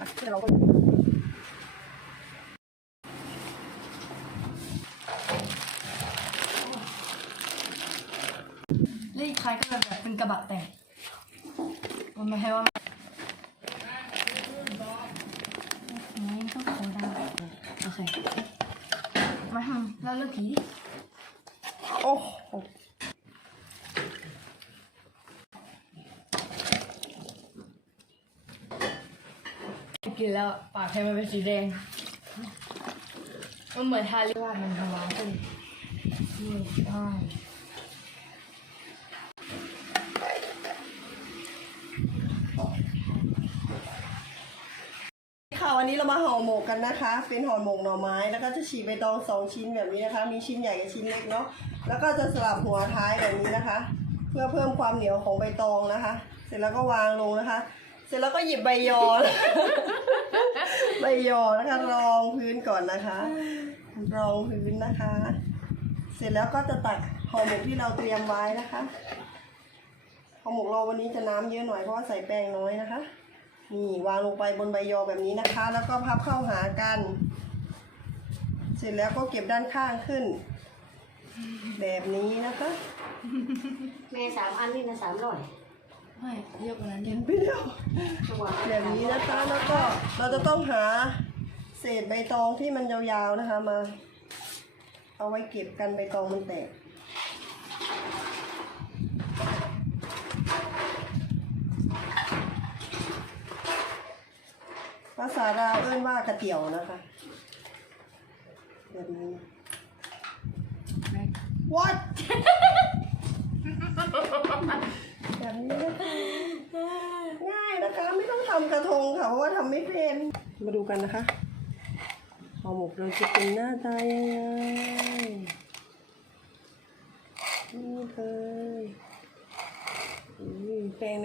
เราก็แล้วอีกครั้งก็แบบเป็นกระบะแตกมันไม่ให้ว่าไม่ต้องโคได้โอเค มาทำแล้วเลือกผีดิโอ้โห กินแล้วปากให้มันเป็นสีแดง มันเหมือนทาเรียกว่ามันทำร้ายขึ้นนี่ได้ค่ะวันนี้เรามาห่อหมกกันนะคะ เป็นห่อหมกหน่อไม้แล้วก็จะฉีกใบตองสองชิ้นแบบนี้นะคะ มีชิ้นใหญ่กับชิ้นเล็กเนาะแล้วก็จะสลับหัวท้ายแบบนี้นะคะ เพื่อเพิ่มความเหนียวของใบตองนะคะ เสร็จแล้วก็วางลงนะคะ เสร็จแล้วก็หยิบใบยอ ใบยอนะคะ รองพื้นก่อนนะคะ รองพื้นนะคะ เสร็จแล้วก็จะตักห่อหมกที่เราเตรียมไว้นะคะห่อหมกเราวันนี้จะน้ำเยอะหน่อยเพราะว่าใส่แป้งน้อยนะคะ นี่วางลงไปบนใบยอแบบนี้นะคะ แล้วก็พับเข้าหากัน เสร็จแล้วก็เก็บด้านข้างขึ้น แบบนี้นะคะแม่สามอันนี่นะสามร้อย ไม่เยอะกว่านั้นเยเห็อะนไปแล้วตัวแบบนี้นะคะแล้วก็เราจะต้องหาเศษใบตองที่มันยาวๆนะคะมา เอาไว้เก็บกันใบตองมันแตกภาษาลาวเอิ้นว่ากระเตี่ยวนะคะ แบบนี้ what แบบนี้นะคะ ง่ายนะคะ ไม่ต้องทำกระทงค่ะ เพราะว่าทำไม่เป็น มาดูกันนะคะห่อหมกเราจะเป็นหน้าตายังไงนี่เลยอุ้ยแป้ง